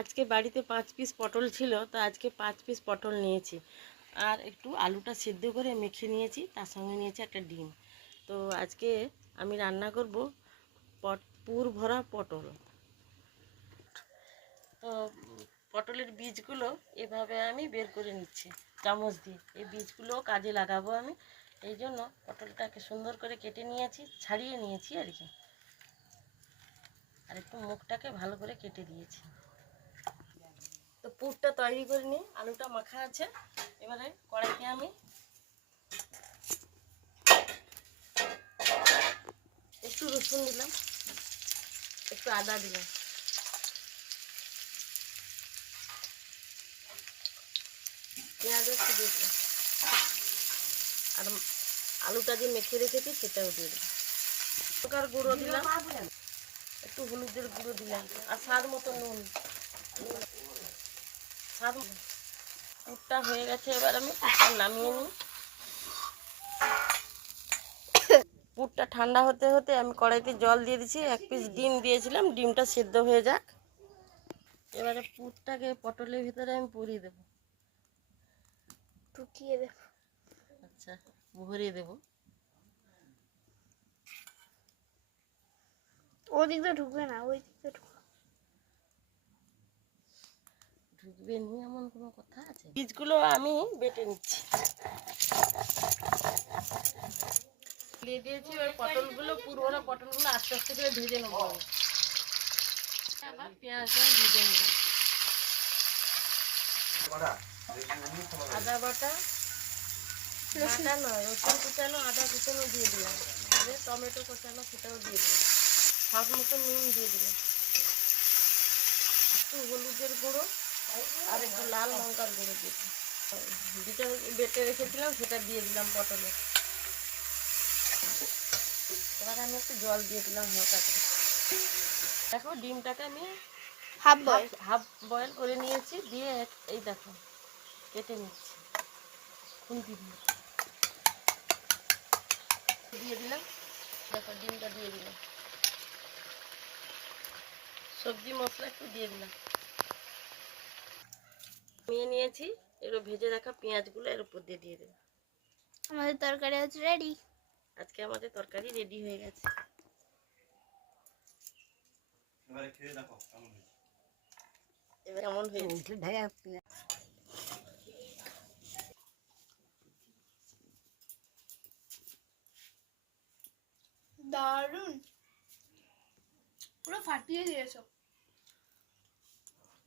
আজকে বাড়িতে 5 পিস পটল ছিল, তো আজকে 5 পিস পটল নিয়েছি আর একটু আলুটা সিদ্ধ করে মেখে নিয়েছি, তার সঙ্গে নিয়েছি একটা ডিম। তো আজকে আমি রান্না করব পুর ভরা পটল। তো পটলের বীজগুলো এভাবে আমি বের করে নিচ্ছি চামচ দিয়ে। এই বীজগুলো কাজে লাগাবো আমি, এই জন্য পটলটাকে সুন্দর করে কেটে নিয়েছি, ছাড়িয়ে নিয়েছি আর কি, আর একটু মুখটাকে ভালো করে কেটে দিয়েছি। তো পুরটা তৈরি করে নিই, আলুটা মাখা আছে। এবারে কড়াইতে আমি একটু রসুন দিলাম, একটু আদা দিলাম, পেঁয়াজ একটু দিয়ে দিলাম, আর আলুটা যে মেখে রেখেছি সেটাও দিয়ে দিলাম। লঙ্কার গুঁড়ো দিলাম, একটু হলুদের গুঁড়ো দিলাম, আর স্বাদ মতো নুন। স্বাদ পুরটা হয়ে গেছে, এবার আমি পুরটা নামিয়ে নিই। পুরটা ঠান্ডা হতে হতে আমি কড়াইতে জল দিয়ে দিচ্ছি, 1 পিস ডিম দিয়েছিলাম, ডিমটা সেদ্ধ হয়ে যাক। এবারে পুরটাকে পটলের ভিতরে আমি পুরিয়ে দেবো, ঢুকিয়ে দেব। আচ্ছা ভরিয়ে দেবো। ওই দিক দিয়ে ঢুকবে না, ওই দিক দিয়ে ঢুকবে। ঢুকবে নি এমন কোনো কথা আছে? বীজগুলো আমি বেটে নিচ্ছি, দিয়ে দিয়েছি। ওই পটলগুলো পুরোনো পটলগুলো আস্তে আস্তে করে ভেজে নেবো আমি। আবার পেঁয়াজটা ভেজে নিলাম, আদা বাটা, বাটা নয়, রসুন কুচানো, আদা কুচানো দিয়ে দিলাম, টমেটো কুচানো সেটাও দিয়ে দিলাম, স্বাদ মতো নুন দিয়ে দিলাম, একটু হলুদের গুঁড়ো আর একটু লাল লঙ্কার গুঁড়ো দিয়ে দিলাম। যেটা বেটে রেখেছিলাম সেটা দিয়ে দিলাম পটলে। এবার আমি একটু জল দিয়ে দিলাম হালকা করে। দেখো ডিমটাকে আমি হাফ বয়েল করে নিয়েছি, দিয়ে এই দেখো কেটে নিচ্ছি খুন্তি দিয়ে, দিয়ে দিলাম। দেখো ডিমটা দিয়ে দিলাম, সবজি মশলা একটু দিয়ে দিলাম, নিয়ে নিয়েছি। এগুলো ভেজে রাখা পেঁয়াজগুলো এর উপর দিয়ে দেবো। আমাদের তরকারি হচ্ছে রেডি। আজকে আমাদের তরকারি রেডি হয়ে গেছে। এবারে খেয়ে দেখো কেমন হয়েছে। এবার কেমন হয়েছে? দারুন, পুরো ফাটিয়ে দিয়েছো।